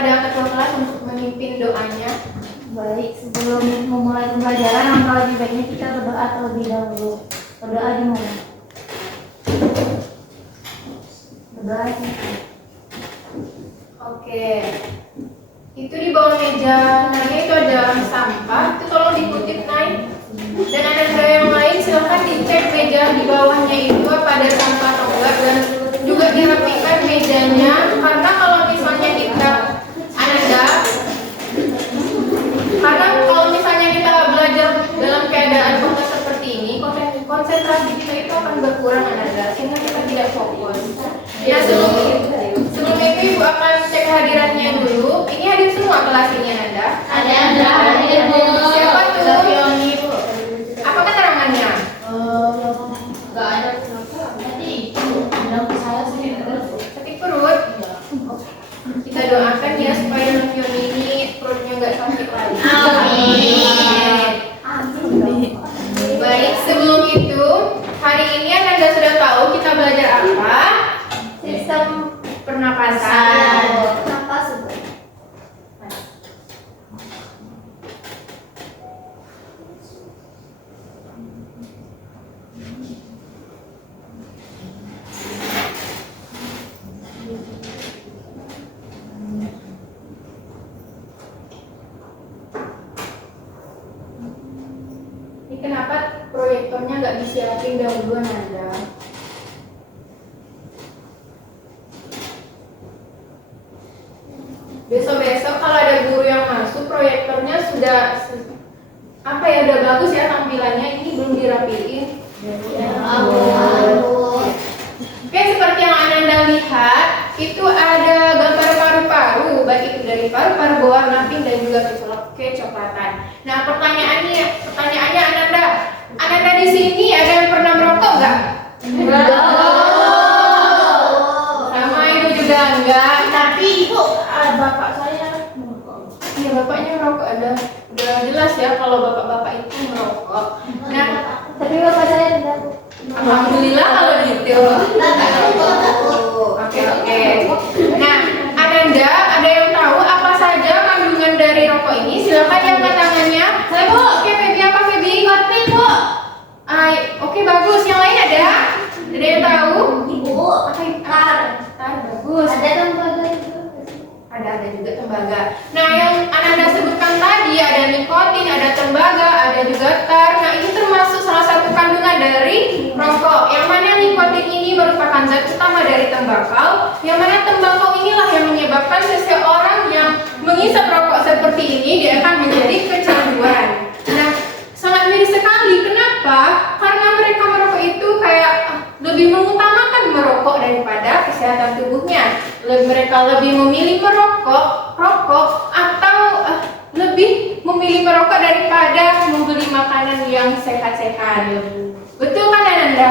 kepada ketua kelas untuk memimpin doanya. Baik, sebelum memulai pembelajaran, maka lebih baiknya kita berdoa terlebih dahulu. Berdoa di mana? Berdoa di mana? Oke. Itu di bawah meja, nanya itu ada sampah, itu tolong dikutip naik. Dan ada yang lain silahkan dicek meja di bawahnya itu apa ada sampah atau enggak, dan juga dirapikan mejanya, karena kalau misalnya kita belajar dalam keadaan fokus seperti ini, konsentrasi kita itu akan berkurang sehingga kita tidak fokus. Ya, sebelum itu Ibu akan cek hadirannya dulu. Ini hadir semua kelas ini Nanda? Hadir Bu. Siapa tuh? Sapioni Bu. Apa keterangannya? Enggak ada kenapa. Tadi bilang ke saya terus. Sakit perut? Kita doakan ya supaya Nafion ini perutnya nggak sakit lagi. Amin. Baik, sebelum itu hari ini Anda sudah tahu kita belajar apa? Sistem pernapasan. Ini kenapa proyektornya nggak disiapin dahuluan Anda? Besok-besok kalau ada guru yang masuk, proyektornya sudah udah bagus ya tampilannya, ini belum dirapiin. Oke, seperti yang Anda lihat, itu ada gambar paru-paru, baik itu dari paru-paru berwarna pink dan juga kecoklatan. Nah, pertanyaannya Ananda di sini ada yang pernah merokok nggak? Sama Ibu juga enggak. Tapi Ibu, bapak saya merokok. Iya, bapaknya merokok, udah jelas ya kalau bapak-bapak itu merokok. Nah, Tapi bapak saya tidak. alhamdulillah kalau gitu. Oke. Nah, Ananda, ada yang tahu apa saja kandungan dari rokok ini? Silakan yang angkat tangannya. Saya Bu. Oke, Febi apa Febi? Kopi Bu. Oke, bagus. Yang lain ada? Ada yang tahu? Ibu. Tar, bagus. Ada tembaga itu. Ada juga tembaga. Nah, yang Ananda sebutkan tadi ada nikotin, ada tembaga, ada juga tar. Nah, ini termasuk salah satu kandungan dari rokok. Yang mana nikotin ini merupakan zat utama dari tembakau. Yang mana tembakau inilah yang menyebabkan seseorang yang menghisap rokok seperti ini dia akan menjadi kecanduan. Nah, sangat miris sekali. Kenapa? Karena mereka merokok itu kayak lebih mengutamakan merokok daripada kesehatan tubuhnya. Mereka lebih memilih merokok atau lebih memilih merokok daripada membeli makanan yang sehat-sehat. Betul kan Ananda?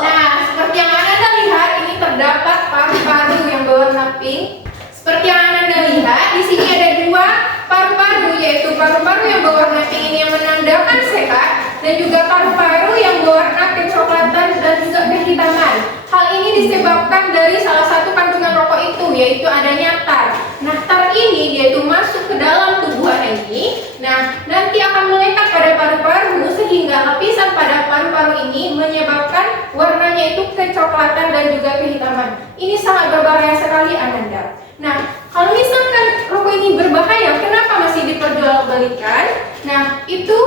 Nah, seperti yang Ananda lihat, ini terdapat paru-paru yang berwarna pink. Seperti yang Ananda lihat, di sini ada dua paru-paru, yaitu paru-paru yang berwarna pink ini yang menandakan sehat, dan juga paru-paru yang berwarna kecoklatan dan juga kehitaman. Hal ini disebabkan dari salah satu kandungan rokok itu, yaitu adanya tar. Nah, tar ini yaitu masuk ke dalam tubuh Anda ini. Nah, nanti akan melekat pada paru-paru sehingga lapisan pada paru-paru ini menyebabkan warnanya itu kecoklatan dan juga kehitaman. Ini sangat berbahaya sekali Ananda. Nah, kalau misalkan rokok ini berbahaya, kenapa masih diperjualbelikan? Nah, itu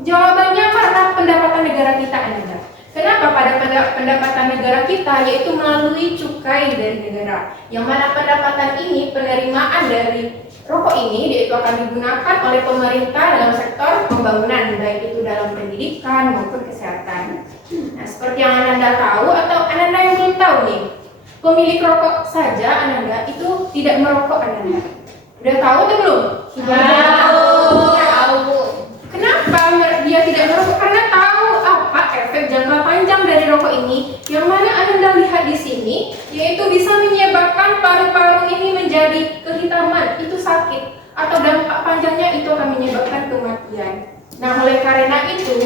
jawabannya karena pendapatan negara kita Ananda. Kenapa pada pendapatan negara kita, yaitu melalui cukai dari negara, yang mana pendapatan ini, penerimaan dari rokok ini yaitu akan digunakan oleh pemerintah dalam sektor pembangunan, baik itu dalam pendidikan maupun kesehatan. Nah, seperti yang Ananda tahu atau Ananda yang belum tahu nih, pemilik rokok saja Ananda itu tidak merokok Ananda. Udah tahu atau belum? Sudah tahu. Kenapa dia tidak merokok? Karena tahu apa efek jangka panjang dari rokok ini, yang mana Anda lihat di sini, yaitu bisa menyebabkan paru-paru ini menjadi kehitaman, itu sakit, atau dampak panjangnya itu akan menyebabkan kematian. Nah, oleh karena itu,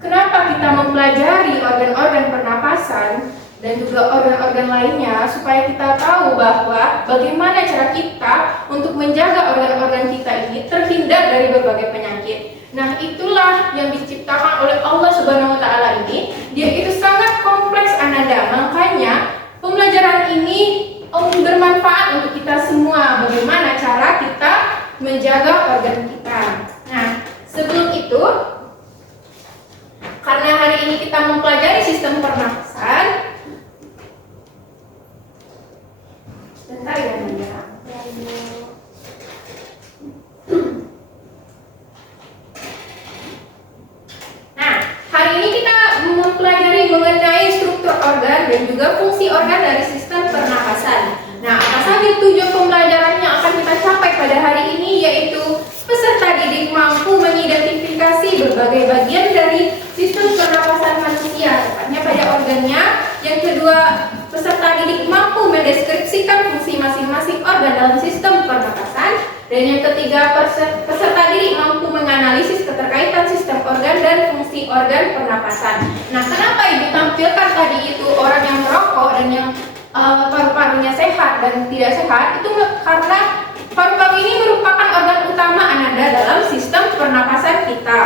kenapa kita mempelajari organ-organ pernapasan? dan juga organ-organ lainnya supaya kita tahu bahwa bagaimana cara kita untuk menjaga organ-organ kita ini terhindar dari berbagai penyakit. Nah, itulah yang diciptakan oleh Allah Subhanahu wa taala ini. Dia itu sangat kompleks Ananda. Makanya pembelajaran ini bermanfaat untuk kita semua, bagaimana cara kita menjaga organ kita. Nah, sebelum itu, karena hari ini kita mempelajari sistem pernafasan, bentar ya Nanda. Nah, hari ini kita mempelajari mengenai struktur organ dan juga fungsi organ dari sistem pernafasan. Nah, apa saja tujuan pembelajaran yang akan kita capai pada hari ini, yaitu peserta didik mampu mengidentifikasi berbagai bagian dari sistem pernafasan manusia, tepatnya pada organnya. Yang kedua, peserta didik mampu mendeskripsikan fungsi masing-masing organ dalam sistem pernafasan. Dan yang ketiga, peserta didik mampu menganalisis keterkaitan sistem organ dan fungsi organ pernapasan. Nah, kenapa Ibu tampilkan tadi itu orang yang merokok dan yang paru-parunya sehat dan tidak sehat? Itu karena paru-paru ini merupakan organ utama Ananda dalam sistem pernapasan kita.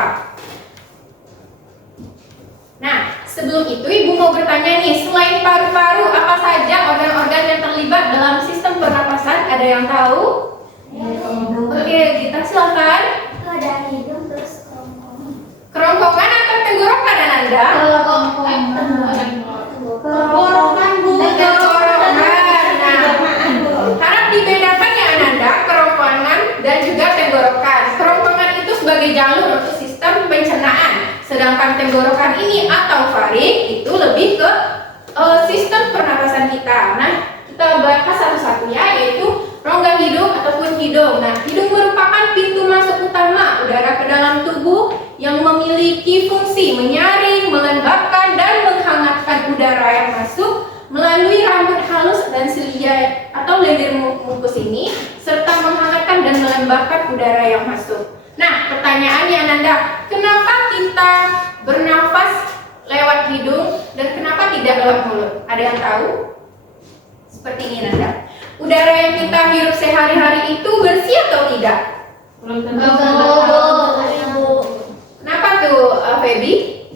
Nah, sebelum itu Ibu mau bertanya nih, selain paru-paru, apa saja organ-organ yang terlibat dalam sistem pernapasan? Ada yang tahu? Oke, kita silakan. Ada hidung terus kerongkongan. Kerongkongan atau tenggorokan Ananda? Kerongkongan Bu. Tenggorokan. Nah, harap dibedakan ya Ananda, kerongkongan dan juga tenggorokan. Kerongkongan itu sebagai jalur untuk sistem pencernaan, sedangkan tenggorokan ini atau faring itu lebih ke sistem pernapasan kita. Nah, kita bahas satu-satu ya, yaitu rongga hidung ataupun hidung. Nah, hidung merupakan pintu masuk utama udara ke dalam tubuh yang memiliki fungsi menyaring, melembabkan, dan menghangatkan udara yang masuk melalui rambut halus dan silia atau lendir mukus ini, serta menghangatkan dan melembabkan udara yang masuk. Nah, pertanyaannya Ananda, kenapa kita bernafas lewat hidung dan kenapa tidak lewat mulut? Ada yang tahu? Seperti ini Ananda. Udara yang kita hirup sehari-hari itu bersih atau tidak? Belum tentu. Kenapa tuh, Feby?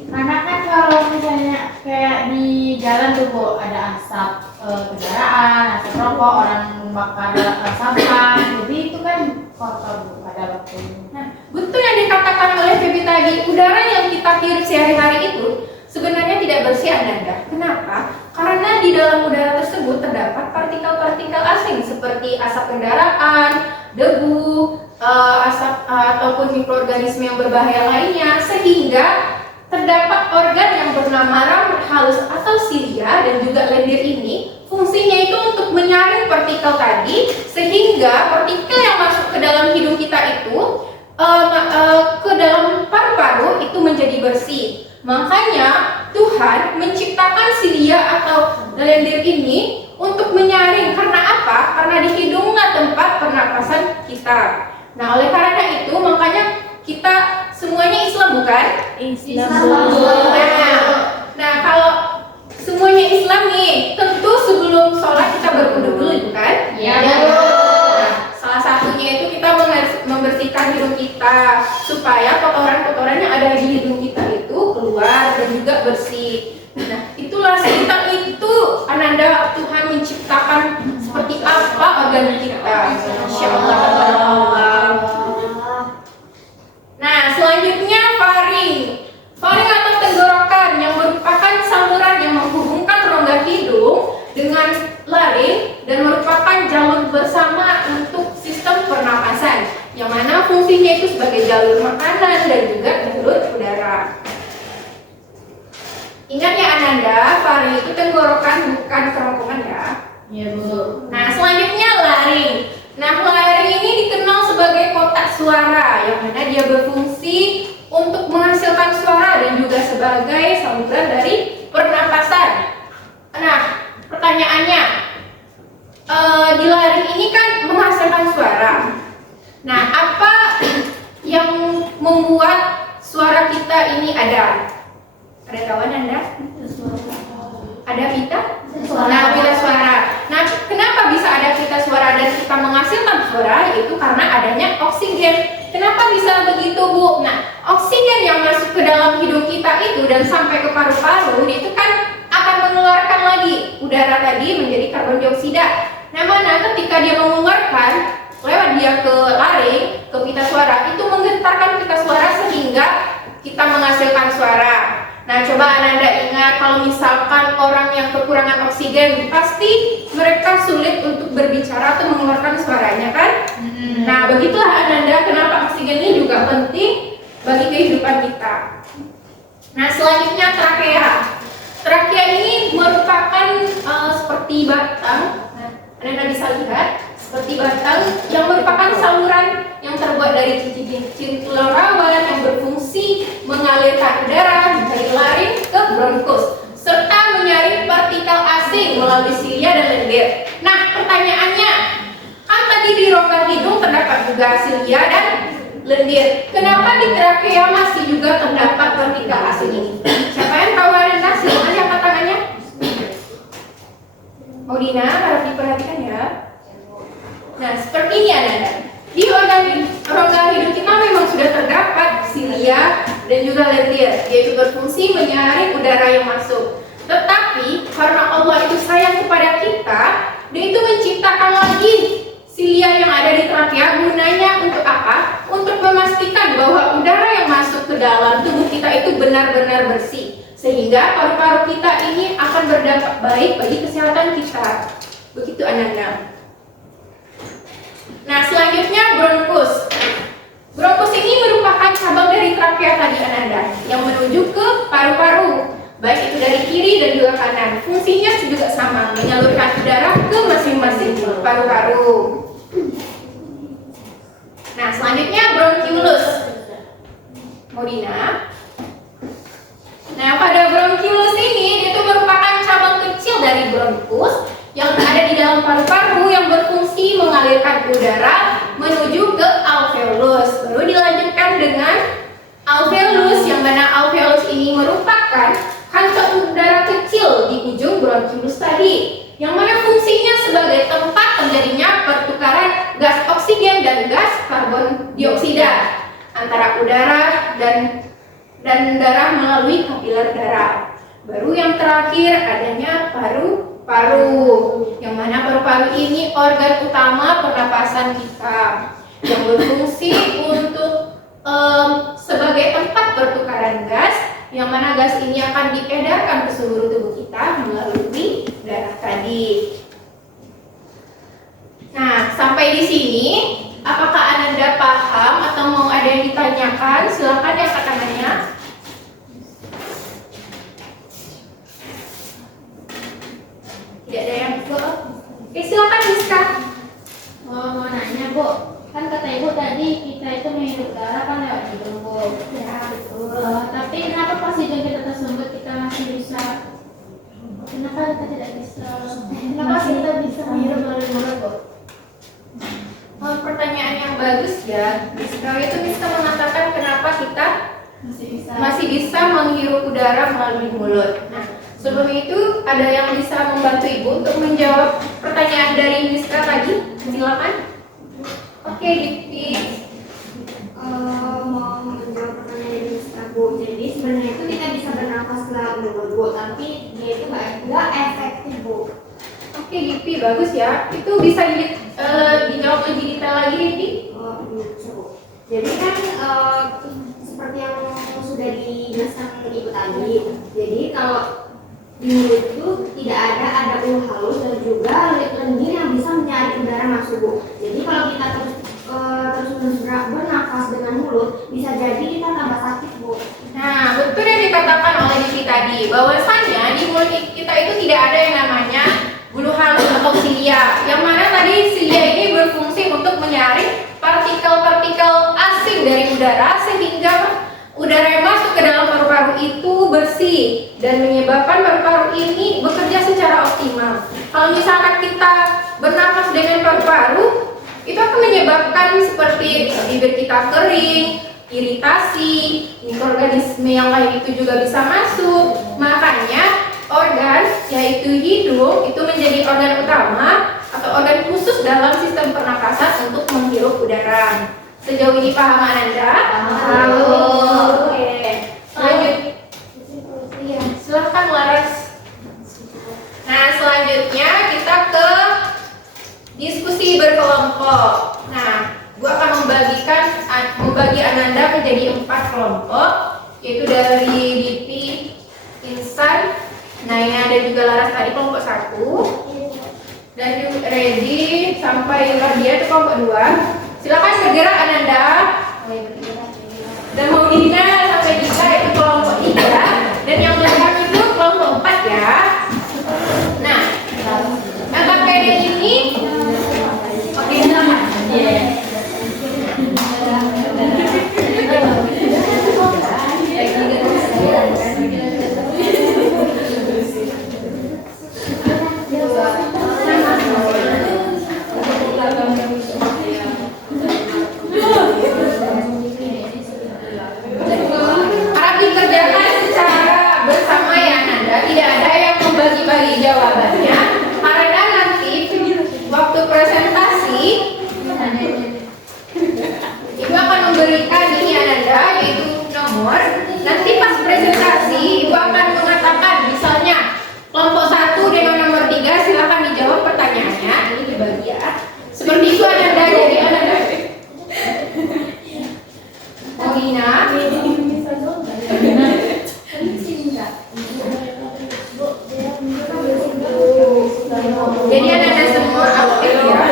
Karena kan kalau misalnya kayak di jalan tuh Bu, ada asap kendaraan, asap rokok, orang bakar sampah, jadi itu kan kotor Bu pada waktu ini. Nah, betul yang dikatakan oleh Feby tadi, udara yang kita hirup sehari-hari itu sebenarnya tidak bersih Ananda. Kenapa? Karena di dalam udara tersebut terdapat partikel-partikel asing seperti asap kendaraan, debu, asap ataupun mikroorganisme yang berbahaya lainnya, sehingga terdapat organ yang bernama rambut halus atau silia dan juga lendir ini fungsinya itu untuk menyaring partikel tadi, sehingga partikel yang masuk ke dalam hidung kita itu ke dalam paru-paru itu menjadi bersih. Makanya Tuhan menciptakan silia atau lendir ini untuk menyaring. Karena apa? Karena di hidunglah tempat pernapasan kita. Nah, oleh karena itu makanya kita semuanya Islam bukan? Islam. Nah, kalau semuanya Islam nih, tentu sebelum sholat kita berwudu dulu bukan? Iya. Nah, salah satunya itu kita membersihkan hidung kita supaya kotoran-kotoran yang ada di hidung kita itu keluar dan juga bersih. Nah, itulah tentang itu Ananda Tuhan menciptakan seperti apa organ kita. Insya Allah. Nah, selanjutnya faring. Faring atau tenggorokan yang merupakan saluran yang menghubungkan rongga hidung dengan laring dan merupakan jalur bersama untuk sistem pernapasan, yang mana fungsinya itu sebagai jalur makanan dan juga jalur udara. Ingat ya Ananda, faring itu tenggorokan bukan kerongkongan ya. Iya Bu. Nah, selanjutnya laring. Nah, laring ini dikenal sebagai kotak suara, yang mana dia berfungsi untuk menghasilkan suara dan juga sebagai saluran dari pernapasan. Nah, pertanyaannya, di laring ini kan menghasilkan suara. Nah, apa yang membuat suara kita ini ada? Ada kawan Anda? Ada pita? Nah, pita suara. Nah, kenapa bisa ada pita suara dan kita menghasilkan suara? Itu karena adanya oksigen. Kenapa bisa begitu, Bu? Nah, oksigen yang masuk ke dalam hidung kita itu dan sampai ke paru-paru itu kan akan mengeluarkan lagi udara tadi menjadi karbon dioksida. Nah, mana ketika dia mengeluarkan lewat dia ke laring, ke pita suara, itu menggetarkan pita suara sehingga kita menghasilkan suara. Nah, coba Ananda ingat kalau misalkan orang yang kekurangan oksigen, pasti mereka sulit untuk berbicara atau mengeluarkan suaranya kan? Nah, begitulah Ananda kenapa oksigen ini juga penting bagi kehidupan kita. Nah, selanjutnya trakea. Trakea ini merupakan seperti batang. Nah, Ananda bisa lihat seperti batang yang merupakan saluran yang terbuat dari cincin tulang rawan yang berfungsi mengalirkan udara dari laring ke bronkus serta menyaring partikel asing melalui silia dan lendir. Nah, pertanyaannya, kan tadi di rongga hidung terdapat juga silia dan lendir. Kenapa di trakea masih juga terdapat partikel asing ini? Siapa yang tahu? Ada silakan angkat tangannya. Maudina, harap diperhatikan ya. Nah, seperti ini Ananda. Di rongga hidung kita memang sudah terdapat silia dan juga lendir, yaitu berfungsi menyaring udara yang masuk. Tetapi karena Allah itu sayang kepada kita, Dia itu menciptakan lagi silia yang ada di trakea. Gunanya untuk apa? Untuk memastikan bahwa udara yang masuk ke dalam tubuh kita itu benar-benar bersih, sehingga paru-paru kita ini akan berdampak baik bagi kesehatan kita. Begitu Ananda. Nah, selanjutnya bronkus. Bronkus ini merupakan cabang dari trakea tadi Ananda yang menuju ke paru-paru, baik itu dari kiri dan juga kanan. Fungsinya juga sama, menyalurkan udara ke masing-masing paru-paru. Nah, selanjutnya bronkiolus. Maudina. Nah, pada bronkiolus ini itu merupakan cabang kecil dari bronkus yang ada di dalam paru-paru yang berfungsi mengalirkan udara menuju ke alveolus. Baru dilanjutkan dengan alveolus, yang mana alveolus ini merupakan kantong udara kecil di ujung bronkiolus tadi, yang mana fungsinya sebagai tempat terjadinya pertukaran gas oksigen dan gas karbon dioksida antara udara dan darah melalui kapiler darah. Baru yang terakhir adanya paru-paru, yang mana paru-paru ini organ utama pernapasan kita yang berfungsi untuk sebagai tempat pertukaran gas, yang mana gas ini akan diedarkan ke seluruh tubuh kita melalui darah tadi. Nah, sampai di sini apakah Ananda paham atau mau ada yang ditanyakan? Silakan ya tangannya. Tidak ada yang oke, silakan Rizka. Mau nanya Bu, kan kata Ibu tadi kita itu menghirup udara kan lewat hidung Bu. Ya, betul. Tapi kenapa pas hidung kita tersumbat kita masih bisa? Kenapa kita tidak bisa? Kenapa kita bisa menghirup melalui mulut Bu? Pertanyaan yang bagus ya. Rizka itu bisa mengatakan kenapa kita masih bisa menghirup udara melalui mulut. Nah, sebelum itu ada yang bisa membantu Ibu untuk menjawab pertanyaan dari Rizka tadi? Silakan. Oke, Diti. Mau menjawab pertanyaan dari Rizka Bu. Jadi sebenarnya itu kita bisa bernafas melalui mulut Bu, tapi dia itu nggak efektif Bu. Oke, Diti, bagus ya. Itu bisa dijawab lebih detail lagi, Diti? Bisa Bu. Jadi kan seperti yang sudah dijelaskan Ibu tadi. Jadi kalau di mulut itu tidak ada ulu halus dan juga lendir yang bisa menyaring udara masuk Bu. Jadi kalau kita terus bernafas dengan mulut, bisa jadi kita tambah sakit Bu. Nah, betul yang dikatakan oleh Diti tadi, bahwasanya di mulut kita itu tidak ada yang namanya bulu halus atau silia, yang mana tadi silia ini berfungsi untuk menyaring partikel-partikel asing dari udara sehingga udara yang masuk ke dalam paru-paru itu bersih dan menyebabkan paru-paru ini bekerja secara optimal. Kalau misalkan kita bernafas dengan paru-paru, itu akan menyebabkan seperti bibir kita kering, iritasi, mikroorganisme yang lain itu juga bisa masuk. Makanya organ, yaitu hidung, itu menjadi organ utama atau organ khusus dalam sistem pernapasan untuk menghirup udara. Sejauh ini paham Ananda? Paham. Oke. Lanjut. Silahkan Laras. Nah, selanjutnya kita ke diskusi berkelompok. Nah, gua akan membagi Ananda menjadi 4 kelompok, yaitu dari Dipi, Insan, Naya dan juga Laras tadi kelompok 1, dan juga Redi sampai Radia itu kelompok 2. Silakan bergerak Ananda. Dan Maudina sampai Dika itu kelompok 3, dan yang belakang itu kelompok 4 ya. Nah, KKPD ini harap dikerjakan secara bersama ya Nanda, tidak ada yang membagi-bagi jawabannya karena nanti waktu presentasi Ibu akan memberikan ini Ananda, yaitu nomor. Nanti pas presentasi Ibu akan mengatakan misalnya kelompok 1 dengan nomor 3 silakan dijawab pertanyaannya. Ini dibagi ya. Seperti itu Ananda. Jadi Ananda Maudina jadi Ananda semua aktif ya.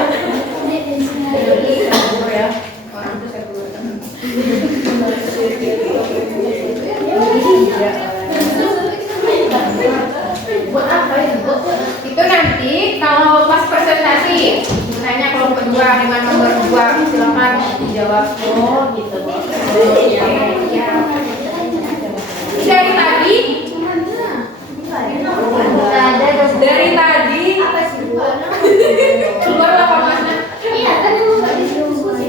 Buat apa itu? Itu nanti kalau pas presentasi misalnya kelompok 2 dengan nomor 2 silakan dijawab. Oh gitu. Dari tadi keluar apa mana? Iya, kan diskusi.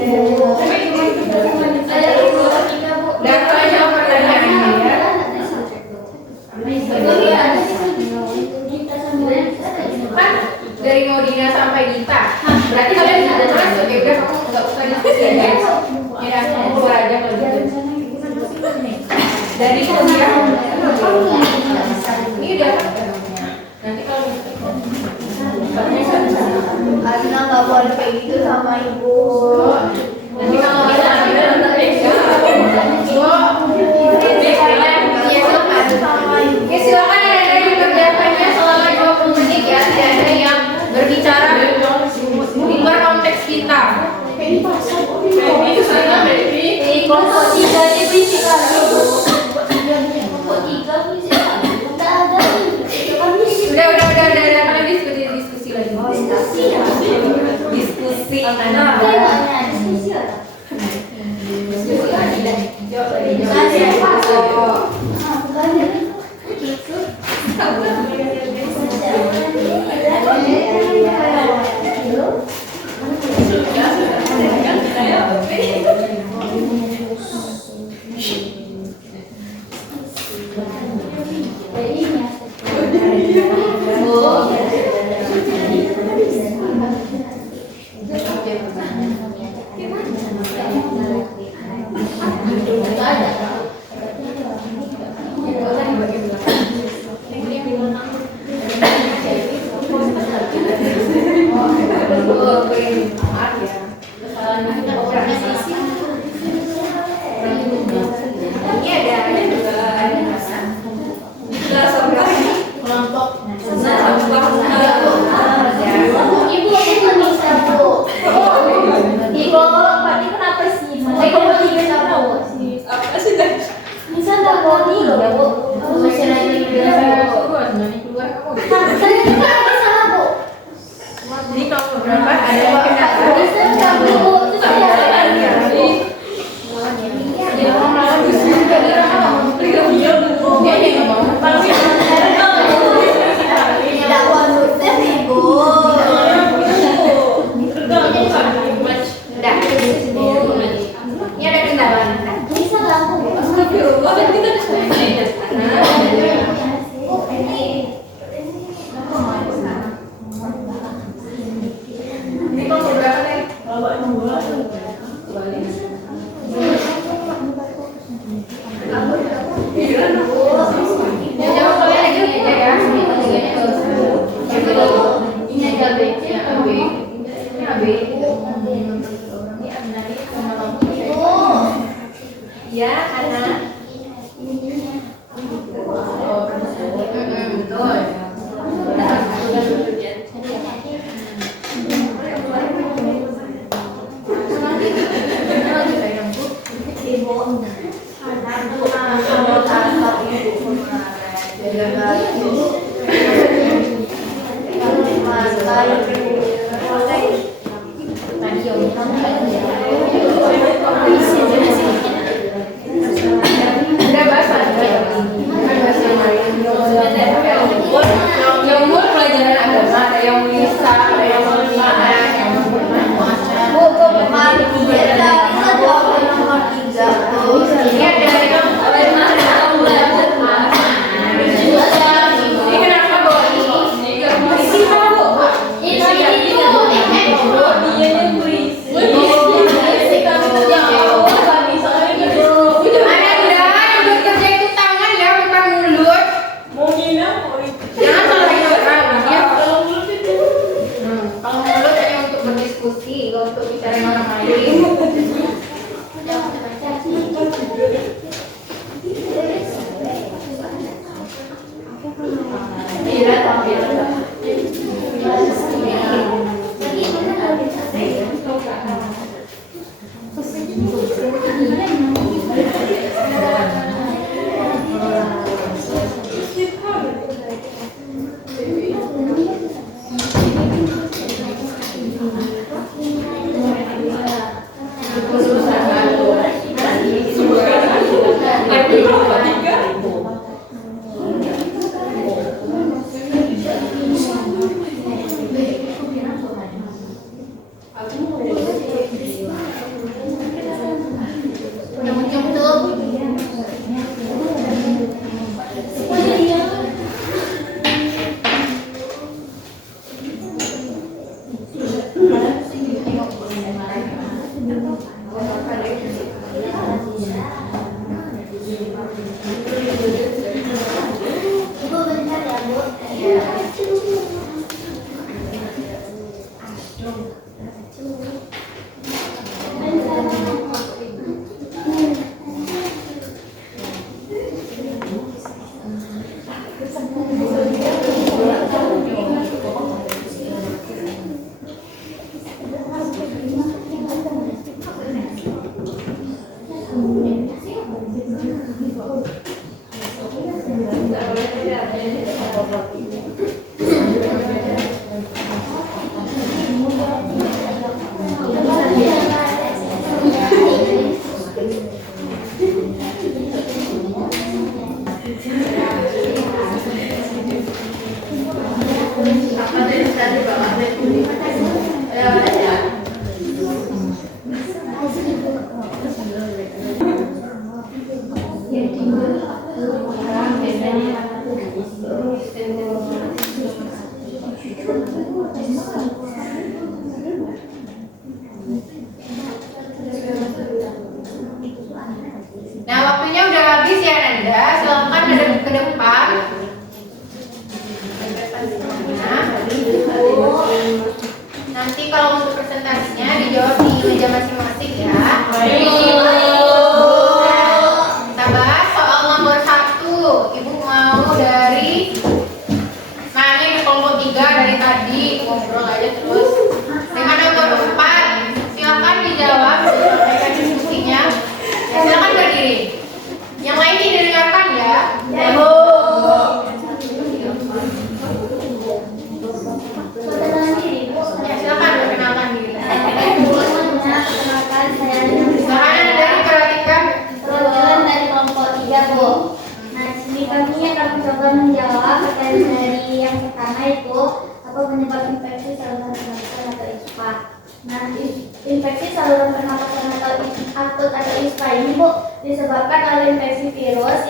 Dan kalau jawab pertanyaannya ya. Kan dari Maudina sampai Gita. Berarti kalian sudah masuk ya udah kamu nggak usah diskusi ya guys. Ya kamu keluar aja kalau gitu. Dari kuliah ini udah nanti kalau Alina nggak boleh kayak gitu sama ibu. nanti kalau ada ya silakan ada yang dikerjakannya selama 20 menit ya, tidak ada yang berbicara di luar konteks kita. Kelompok 3 ini berisik lagi bu. Kelompok 3 berisik lagi. Nggak ada. Udah kalian diskusi lagi. Diskusi ya. Diskusi. Kayaknya diskusi ya. Ya, anak. Betul. Udah bahasa yang umur pelajaran agama, ada yang bisa, ada yang bermanfaat, yang ini ada yang ini kenapa bawa ini? Nah, waktunya udah habis ya Nanda. Silakan hadap ke depan. Nah, nanti kalau untuk presentasinya dijawab di meja masing-masing ya. Kita bahas soal nomor 1. Ibu mau dari nah ini kelompok 3 dari tadi ngobrol aja terus. Dengan nomor 4, silakan dijawab, disampaikan diskusinya. Ya, silakan berdiri. Yang lain didengarkan ya. Ya, Bu. Ya, silakan perkenalkan diri. Silakan Anda diperhatikan. Perwakilan dari kelompok 3, Bu. Nah, di sini kami akan mencoba menjawab pertanyaan dari yang pertama itu apa penyebab infeksi saluran pernapasan atau ISPA. Nah, infeksi saluran pernapasan atau ISPA ini, Bu, disebabkan oleh infeksi virus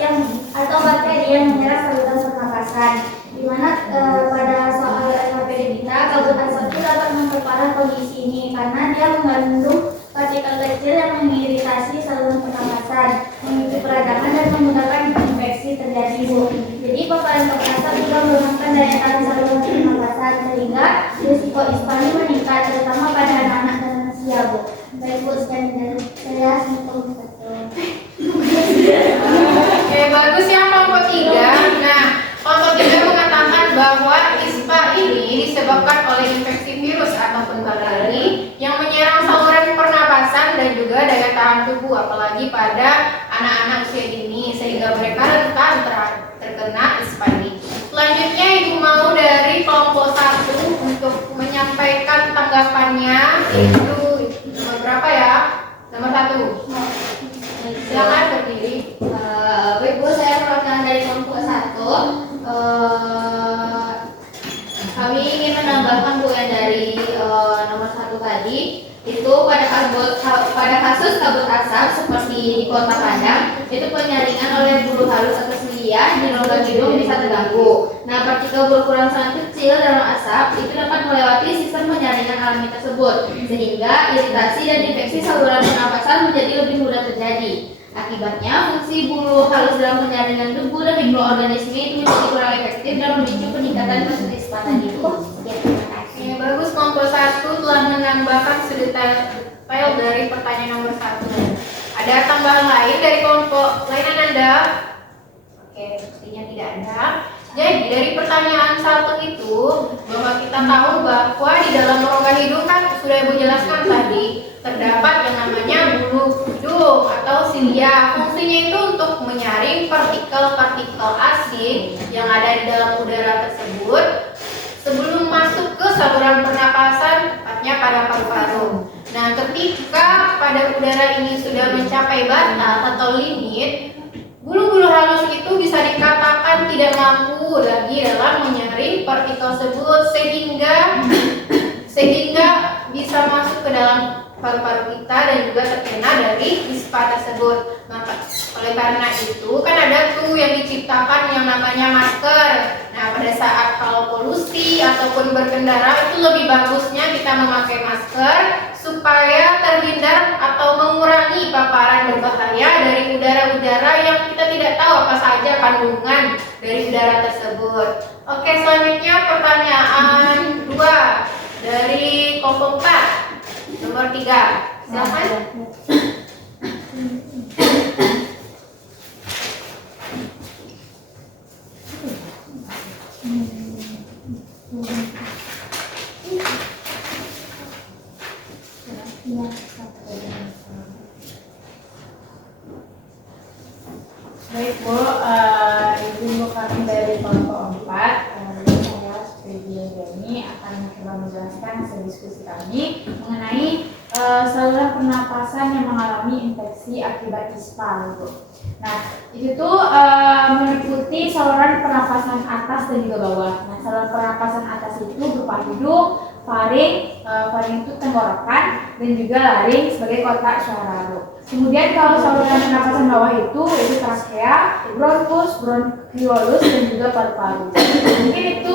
atau bakteri yang menyerang saluran pernapasan. Di mana pada soal LHPD kita, kabut asap itu dapat memperparah kondisi ini karena dia mengandung partikel kecil yang mengiritasi saluran pernapasan, memicu peradangan dan memudahkan infeksi terjadi, Bu. Jadi paparan kabut asap juga melemahkan daya tahan saluran pernapasan sehingga risiko ISPA ini meningkat terutama pada anak Iya Bu. Baik Bu, sekian dari saya. Assalamualaikum. Oke, bagus ya kelompok 3. Nah, kelompok 3 mengatakan bahwa ISPA ini disebabkan oleh infeksi virus ataupun bakteri yang menyerang saluran pernapasan dan juga daya tahan tubuh, apalagi pada anak-anak usia dini, sehingga mereka rentan terkena ISPA ini. Selanjutnya Ibu mau dari kelompok 1 untuk menyampaikan tanggapannya, yaitu nomor berapa ya? Nomor 1. Silakan berdiri. Baik Bu, saya perwakilan dari kelompok 1. Kami ingin menambahkan Bu yang dari nomor 1 tadi. Itu pada kasus kabut asap seperti di Kota Padang, itu penyaringan oleh bulu halus atau selia di rongga hidung bisa terganggu. Nah, partikel berukuran sangat kecil dalam asap itu dapat melewati sistem penyaringan alami tersebut, sehingga iritasi dan infeksi saluran pernapasan menjadi lebih mudah terjadi. Akibatnya, fungsi bulu halus dalam penyaringan debu dan mikroorganisme itu menjadi kurang efektif dan memicu peningkatan kasus ISPA tadi. Oke, bagus kelompok 1 telah menambahkan sedetail dari pertanyaan nomor 1. Ada tambahan lain dari kelompok lain Anda? Oke, sepertinya tidak ada. Jadi dari pertanyaan 1 itu bahwa kita tahu bahwa di dalam rongga hidung kan sudah Ibu jelaskan tadi terdapat yang namanya bulu hidung atau silia. Fungsinya itu untuk menyaring partikel-partikel asing yang ada di dalam udara tersebut sebelum masuk ke saluran pernapasan, tepatnya pada paru-paru. Nah, ketika pada udara ini sudah mencapai batas atau limit, bulu-bulu halus itu bisa dikatakan tidak mampu lagi dalam menyaring partikel tersebut sehingga bisa masuk ke dalam paru-paru kita dan juga terkena dari ISPA tersebut. Maka oleh karena itu kan ada tuh yang diciptakan yang namanya masker. Nah, pada saat kalau polusi ataupun berkendara itu lebih bagusnya kita memakai masker supaya terhindar atau mengurangi paparan berbahaya dari udara-udara yang kita tidak tahu apa saja kandungan dari udara tersebut. Oke, selanjutnya pertanyaan 2 dari kelompok 4. Nomor 3, silakan. Baik Bu, ibu kami dari kelompok 4, saya Spridia Dani akan mencoba menjelaskan hasil diskusi kami mengenai saluran pernapasan yang mengalami infeksi akibat ISPA, Bu. Nah, itu tuh meliputi saluran pernapasan atas dan juga bawah. Nah, saluran pernapasan atas itu berupa hidung, faring, faring itu tenggorokan, dan juga laring sebagai kotak suara, Bu. Kemudian kalau saluran pernapasan bawah itu trakea, bronkus, bronkiolus, dan juga paru-paru. Mungkin itu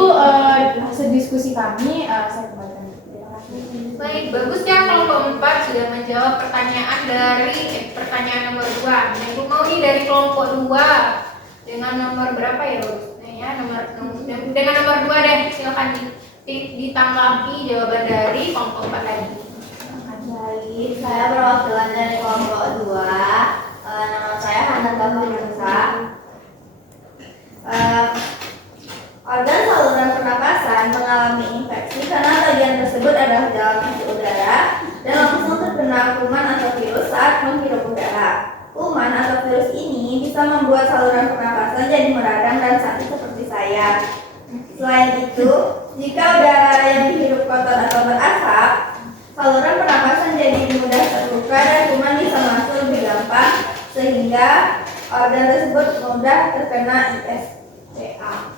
hasil diskusi kami. Saya kembalikan. Terima kasih. Baik, bagus ya kelompok 4 sudah menjawab pertanyaan dari pertanyaan nomor 2. Nah, Ibu mau nih dari kelompok 2 dengan nomor berapa ya, Bu? Nah, ya, dengan nomor 2 deh. Silakan ditanggapi jawaban dari kelompok 4 tadi. Baik, saya perwakilan dari kelompok 2. Nama saya Hana Bahamansa. Organ saluran pernapasan mengalami infeksi karena bagian tersebut adalah dalam masuk udara dan langsung terkena kuman atau virus saat menghirup udara. Kuman atau virus ini bisa membuat saluran pernapasan jadi meradang dan sakit seperti saya. Selain itu, jika udara yang dihirup kotor atau berasap, saluran pernapasan jadi mudah terbuka dan kuman bisa masuk lebih gampang sehingga organ tersebut mudah terkena ISPA.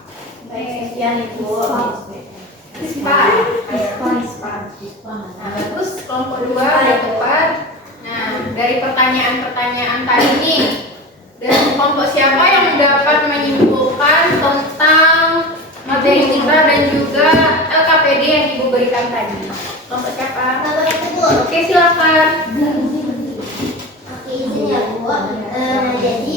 Baik, sekian Ibu. ISPA. Nah, bagus kelompok 2 udah tepat. Nah, dari pertanyaan-pertanyaan tadi nih, dari kelompok siapa yang dapat menyimpulkan tentang materi kita dan juga LKPD yang Ibu berikan tadi? Kelompok siapa? Kalau itu Bu. Oke, silakan. Oke, izin ya Bu. Jadi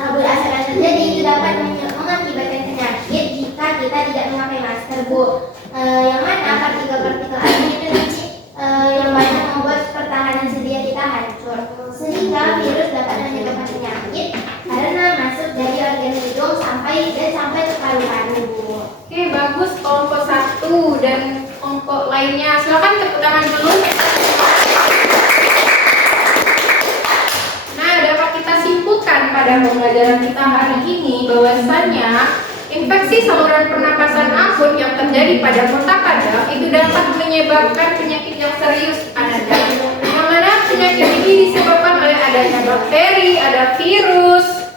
kabut asap yang terjadi itu dapat mengakibatkan penyakit jika kita tidak memakai masker, Bu. Yang mana partikel-partikel asing itu nanti yang banyak Silakan tepuk tangan dulu. Nah, dapat kita simpulkan pada pembelajaran kita hari ini bahwasannya infeksi saluran pernapasan akut yang terjadi pada Kota Padang itu dapat menyebabkan penyakit yang serius, Ananda. Yang mana penyakit ini disebabkan oleh adanya bakteri, ada virus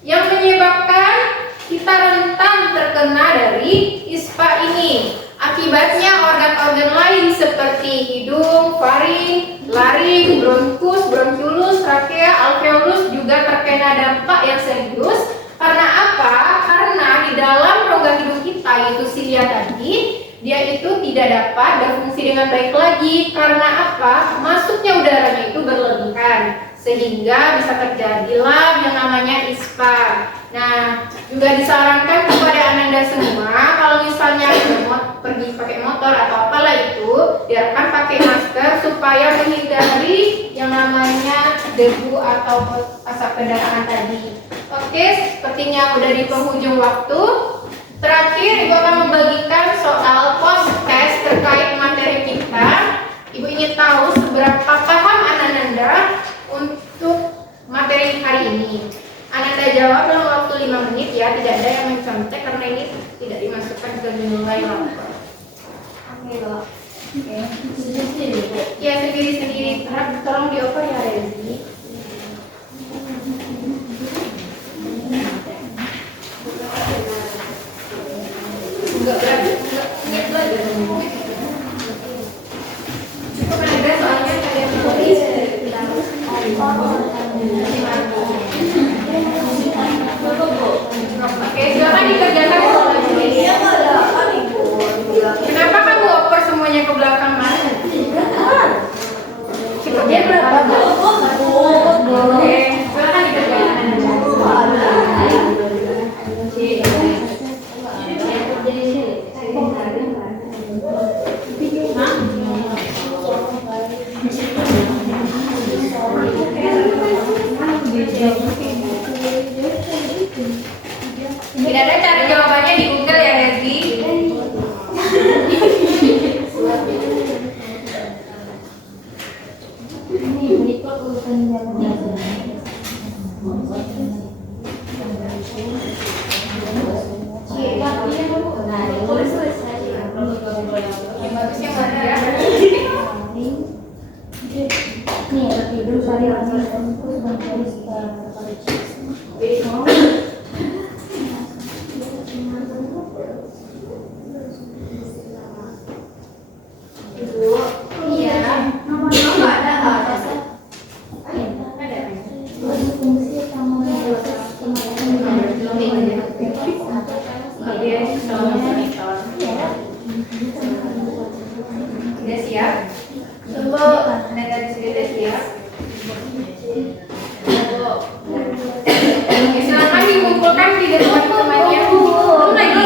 yang menyebabkan kita rentan terkena dari ISPA ini. Akibatnya organ-organ lain seperti hidung, faring, laring, bronkus, bronkulus, trakea, alveolus juga terkena dampak yang serius. Karena apa? Karena di dalam rongga hidung kita, yaitu silia tadi, dia itu tidak dapat berfungsi dengan baik lagi. Karena apa? Masuknya udaranya itu berlebihan, sehingga bisa terjadilah yang namanya ISPA. Nah, juga disarankan kepada Ananda semua, kalau misalnya pergi pakai motor atau apalah itu, diharapkan pakai masker supaya menghindari yang namanya debu atau asap kendaraan tadi. Oke, sepertinya udah di penghujung waktu. Terakhir, Ibu akan membagikan soal post test terkait materi kita. Ibu ingin tahu seberapa paham Ananda untuk materi hari ini. Ananda jawab dalam waktu 5 menit ya, tidak ada yang mencontek karena ini tidak dimasukkan ke nilai rapor. Oke, Bu. Oke. Ya, sendiri-sendiri. Harap tolong dioper ya, Rezi. Enggak berapa, enggak belajar. Cukup ada soalnya kalian tulis. Oke, silakan dikerjakan. Kenapa kamu oper semuanya ke belakang, Mas? Cepatnya berapa, Bu? Oke, silakan dikerjakan. Tidak ada cara jawabannya di Google ya, Rezi. Ini berikut urutan jawabannya. Yang bagusnya mana ya? Nih, tidur sehari langsung terus bagus. Iya. Nama ada Fungsi sama Sudah siap? Tunggu, Ananda di sini sudah siap? Oke, silakan dikumpulkan di depan temannya. Belum lagi.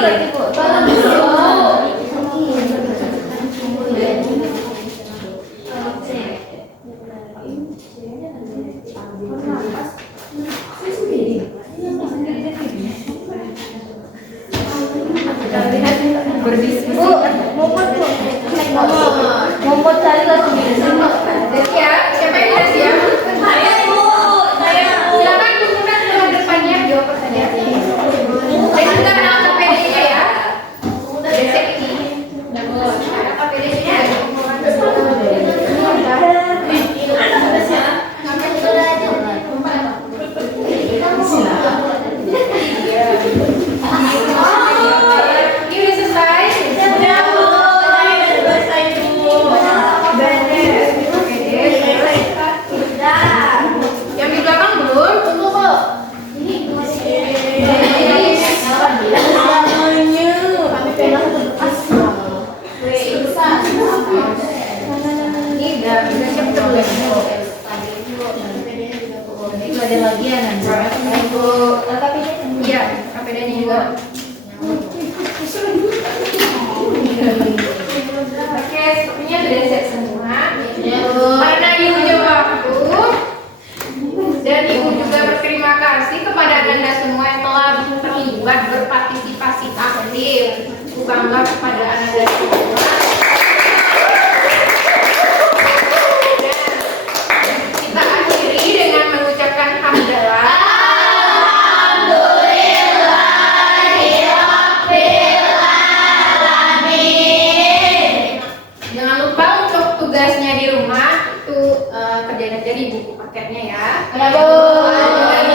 Berdiskusi. mau cari lagi. Sudah siap? Siapa yang sudah siap? Saya, Bu. Silakan kumpulkan teman depannya, jawab pertanyaan. Saya juga kenal KPD-nya ya. Desek ini. Ada KPD-nya. Ini udah selesai? Yang di belakang belum? Tunggu, Bu. Ini udah siap belum? Itu ada lagi ya nanti. Iya, KPD-nya juga. Oke, sepertinya sudah siap semua. Karena Ibu jawab waktu dan Ibu juga berterima kasih kepada Anda semua yang telah terlibat berpartisipasi aktif. Ibu bangga kepada Anda semua. tugasnya di rumah itu kerjain aja di buku paketnya ya. Ya, Bu.